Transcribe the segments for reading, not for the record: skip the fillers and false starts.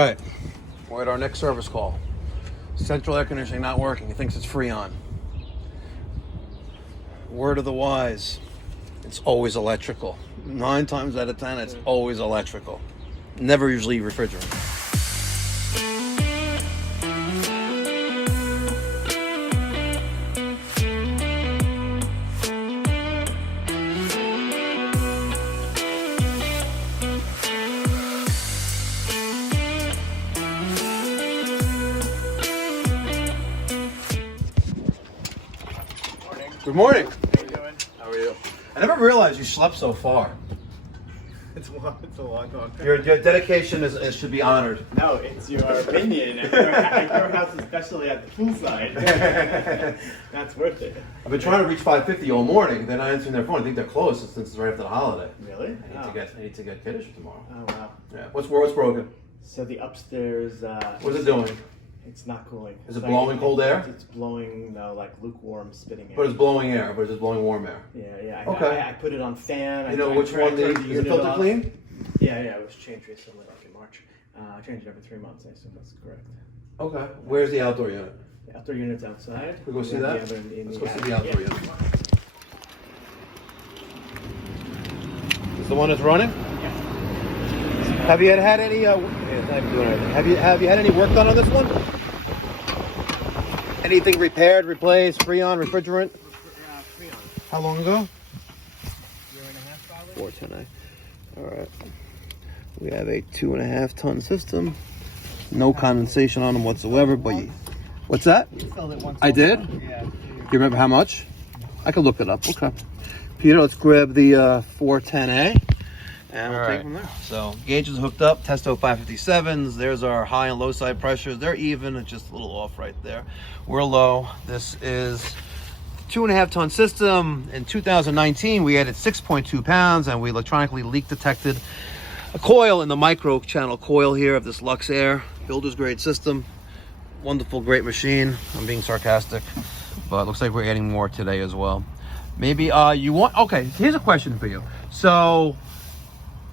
right, we're at our next service call. Central air conditioning not working. He thinks it's Freon. Word of the wise, it's always electrical. 9 times out of 10, it's always electrical. Never usually refrigerant. Good morning. How you doing? How are you? I never realized you slept so far. It's a long one. Your dedication should be honored. No, it's your opinion at your house, especially at the poolside. That's worth it. I've been trying to reach 550 all morning. They're not answering their phone. I think they're closed since it's right after the holiday. Really? I need to get kiddish tomorrow. Oh wow. Yeah. What's broken? So the upstairs. What's it doing? It's not cooling. Is it blowing cold air? It's blowing like lukewarm spitting air. But it's blowing air. But it's blowing warm air. Yeah. Okay. I put it on fan. You know which one? Is the filter clean? Yeah. It was changed recently, like in March. I changed it every 3 months. I assume that's correct. Okay. Where's the outdoor unit? The outdoor unit's outside. Can we go see that? Let's go see the outdoor unit. Is the one that's running? Yeah. Have you had any? Have you had any work done on this one? Anything repaired, replaced, Freon, refrigerant? Freon. How long ago? 1.5 probably. 410. All right. We have a 2.5 ton system. No condensation on them whatsoever. But what's that? You filled it once. I did. Yeah. Do you remember how much? I could look it up. Okay. Peter, let's grab the 410A. And we'll take it from there. So gauges hooked up, Testo 557s. There's our high and low side pressures. They're even, it's just a little off right there. We're low. This is 2.5 ton system. In 2019, we added 6.2 pounds and we electronically leak detected a coil in the micro channel coil here of this Lux Air builder's grade system. Wonderful, great machine. I'm being sarcastic, but it looks like we're adding more today as well. Maybe you want, okay, here's a question for you. So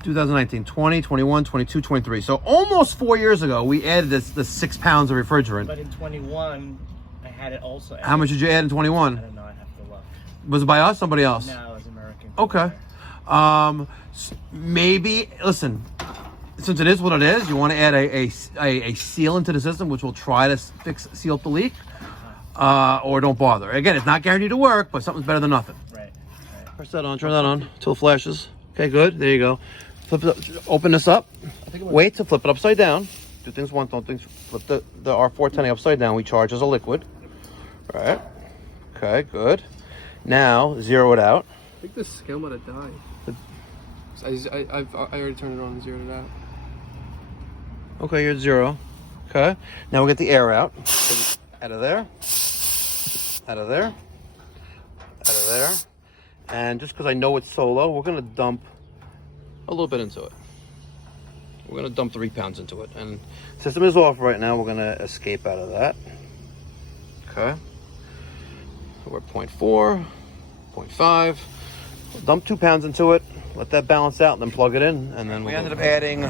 2019, 20, 21, 22, 23. So almost 4 years ago, we added the 6 pounds of refrigerant. But in 21, I had it also added. How much did you add in 21? I don't know, I have to look. Was it by us, somebody else? No, it was American. Okay. Maybe, listen, since it is what it is, you want to add a sealant to the system, which will try to seal up the leak, or don't bother. Again, it's not guaranteed to work, but something's better than nothing. Right. Press that on, turn that on until it flashes. Okay, good, there you go. Flip it up, open this up. Wait to flip it upside down. Do things once, don't things. Flip the R410 upside down. We charge as a liquid. All right. Okay, good. Now zero it out. I think the scale might have died. I already turned it on and zeroed it out. Okay, you're at 0. Okay. Now we'll get the air out. Out of there. Out of there. Out of there. And just because I know it's so low, we're going to dump a little bit into it. We're going to dump 3 pounds into it. And system is off right now. We're going to escape out of that. Okay. So we're 0.4, 0.5. We'll dump 2 pounds into it. Let that balance out and then plug it in. And then we ended up adding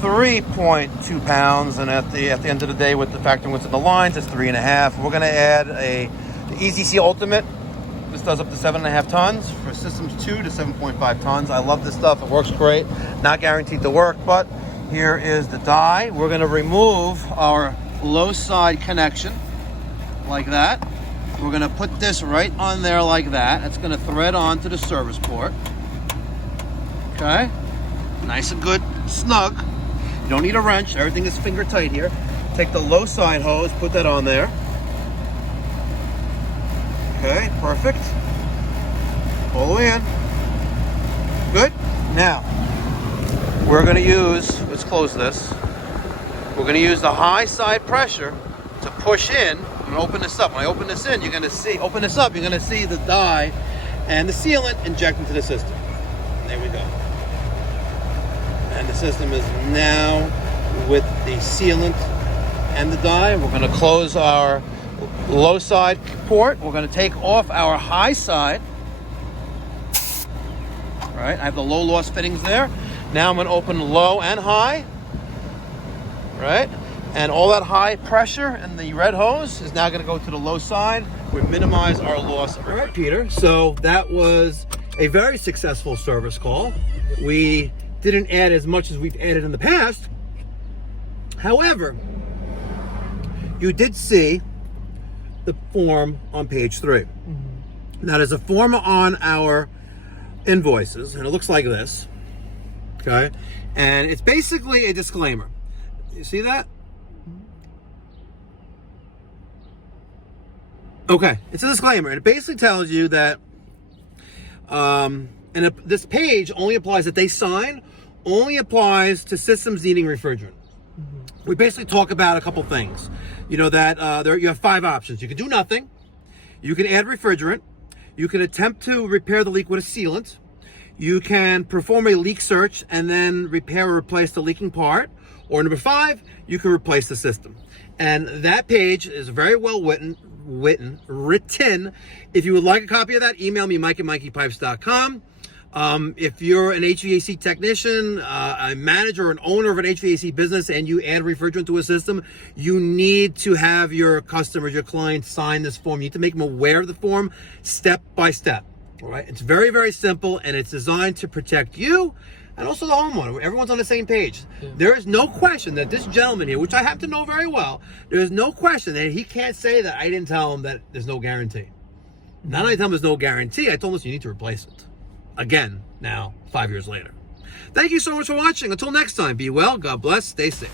3.2 pounds. And at the end of the day, with the factoring what's in the lines, it's 3.5. We're going to add the Easy Seal Ultimate. This does up to 7.5 tons for systems 2 to 7.5 tons. I love this stuff. It works great. Not guaranteed to work, but here is the die. We're going to remove our low side connection like that. We're going to put this right on there like that. It's going to thread onto the service port. Okay. Nice and good, snug. You don't need a wrench. Everything is finger tight here. Take the low side hose, put that on there. Okay, perfect. All the way in. Good. Now, we're going to use, let's close this. We're going to use the high side pressure to push in. I'm going to open this up. When I open this in, you're going to see, open this up, you're going to see the dye and the sealant inject into the system. There we go. And the system is now with the sealant and the dye. We're going to close our low side port. We're going to take off our high side. All right, I have the low loss fittings there. Now I'm going to open low and high. right? And all that high pressure in the red hose is now going to go to the low side. We minimize our loss. All right, Peter. So that was a very successful service call. We didn't add as much as we've added in the past. However, you did see the form on page 3. Now, there's a form on our invoices, and it looks like this. Okay? And it's basically a disclaimer. You see that? Okay, it's a disclaimer, and it basically tells you that, this page only applies, that they sign, only applies to systems needing refrigerant. We basically talk about a couple things. You know that you have 5 options. You can do nothing. You can add refrigerant. You can attempt to repair the leak with a sealant. You can perform a leak search and then repair or replace the leaking part. Or number 5, you can replace the system. And that page is very well written. If you would like a copy of that, email me, Mike at mikeypipes.com. If you're an HVAC technician, a manager or an owner of an HVAC business, and you add refrigerant to a system, you need to have your customers, your clients, sign this form. You need to make them aware of the form step by step. All right? It's very, very simple, and it's designed to protect you and also the homeowner. Everyone's on the same page. Yeah. There is no question that this gentleman here, which I have to know very well, there is no question that he can't say that I didn't tell him that there's no guarantee. Not only tell him there's no guarantee, I told him, you need to replace it. Again, now, 5 years later. Thank you so much for watching. Until next time, be well, God bless, stay safe.